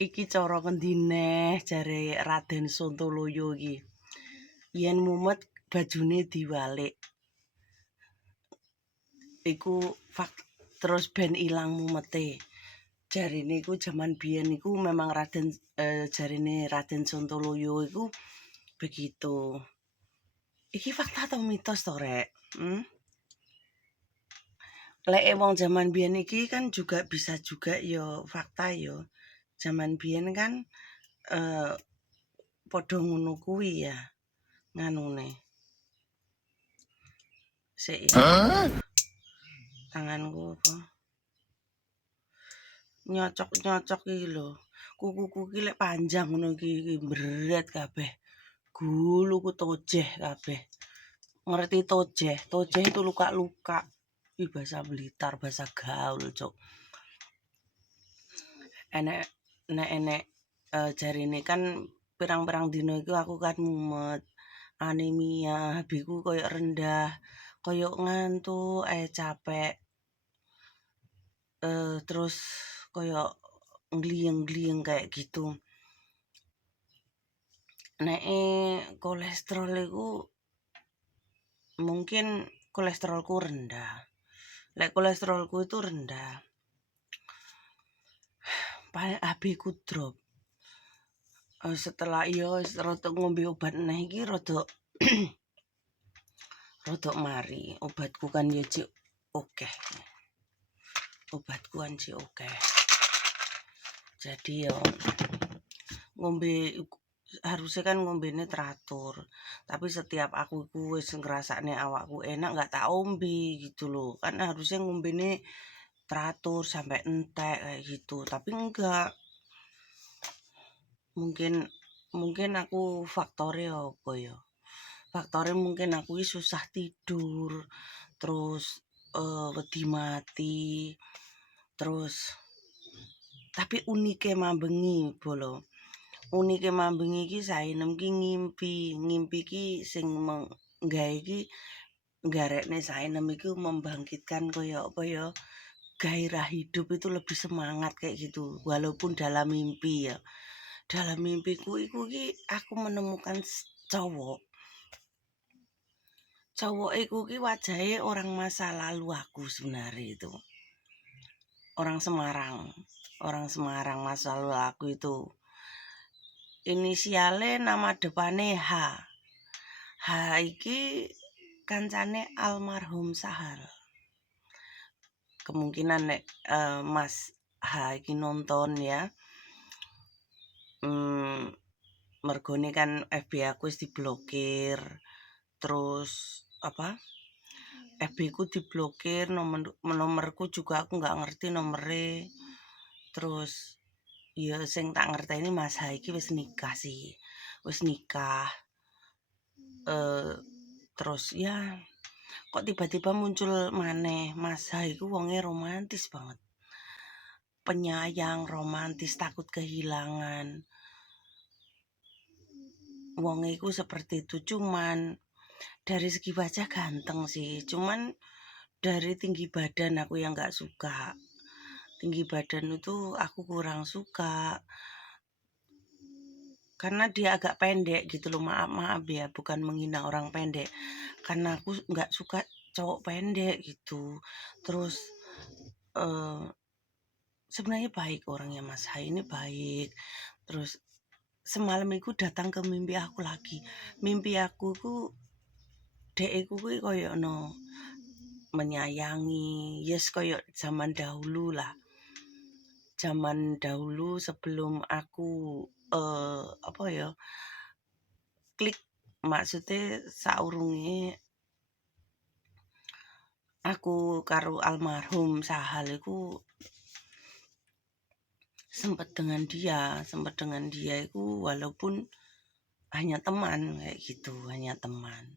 Iki cara ngendi neh jare Raden Sontoloyo iki. Yen mumet bajune diwalik. Iku terus ben ilang mumete. Jarine iku jaman biyen iku memang jarine Raden Sontoloyo iku begitu. Iki fakta atau mitos to, Rek? Lek wong jaman biyen iki kan juga bisa juga yo fakta yo. Jaman biyen kan padha ngono kuwi ya nganune. Sik ya. Tanganku apa? Nyocok-nyocok iki lho. Kukuku iki lek panjang ngono iki mbret kabeh. Guluku tojeh kabeh. Ngerti tojeh? Tojeh itu luka-luka. Iki bahasa Blitar, bahasa gaul, Cuk. Enek jarine kan pirang-pirang dina iku aku kan mumet. Anemia, HB-ku koyo rendah, koyo ngantuk, capek. Terus koyo ngliyeng-ngliyeng kayak gitu. Nek kolesterol iku mungkin kolesterolku rendah. Lek kolesterolku itu rendah, HB-ku drop. Setelah rada ngombe obat neh iki rada rada mari. Obatku kan ya cik akeh. Obatku kan cik akeh. Jadi yo ngombe harusnya kan ngombene teratur. Tapi setiap aku iku wis ngrasakne awakku enak gak tak ombe gitu loh. Kan harusnya ngombene teratur sampai entek kayak gitu. Tapi enggak. Mungkin aku faktore apa ya? Faktore mungkin aku susah tidur, terus wedi mati, terus tapi unike mambengi bolo. Unike mambengi iki saenem ki ngimpi ki sing gawe iki nggarekne saenem iku membangkitkan kaya apa ya? Gairah hidup itu lebih semangat kayak gitu walaupun dalam mimpi ya. Dalam mimpiku iku ki aku menemukan cowok. Cowok iku ki wajahe orang masa lalu aku sebenarnya itu. Orang Semarang masa lalu aku itu. Inisiale nama depane H. H iki kancane almarhum Sahal. Kemungkinan nek Mas H iki nonton ya. Mergone kan FB aku wis diblokir. Terus apa? FB ku diblokir, nomorku juga aku nggak ngerti nomere. Terus ya sing tak ngerteni Mas H iki wis nikah sih. Wis nikah. Terus ya kok tiba-tiba muncul maneh. Mas H iku wonge romantis banget. Penyayang, romantis, takut kehilangan. Wonge iku seperti itu, cuman dari segi wajah ganteng sih. Cuman dari tinggi badan aku yang gak suka. Tinggi badan itu aku kurang suka. Karena dia agak pendek gitu loh. Maaf ya, bukan menghina orang pendek. Karena aku gak suka cowok pendek gitu. Terus sebenarnya baik orangnya Mas Hai ini baik. Terus semalam itu datang ke mimpi aku lagi. Mimpi aku ku dek iku kuwi koyo no menyayangi, yes koyo zaman dahulu lah. Zaman dahulu sebelum aku apa ya? Klik maksudnya saurunge aku karo almarhum Sahal iku sempet dengan dia itu walaupun hanya teman kayak gitu, hanya teman.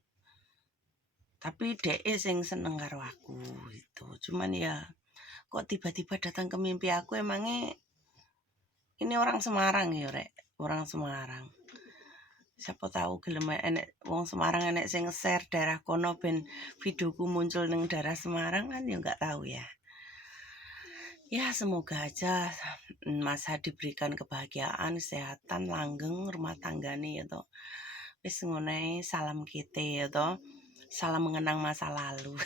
Tapi dek sing seneng karo aku gitu. Cuman ya kok tiba-tiba datang ke mimpi aku emangnya ini orang Semarang ya, Rek. Orang Semarang. Siapa tahu gelem enek wong Semarang enek sing share daerah kono ben videoku muncul ning daerah Semarang kan ya enggak tahu ya. Ya semoga aja, Mas Hadi diberikan kebahagiaan, kesehatan, langgeng rumah tanggane ya toh. Wis ngono ae, salam kita ya toh. Salam mengenang masa lalu.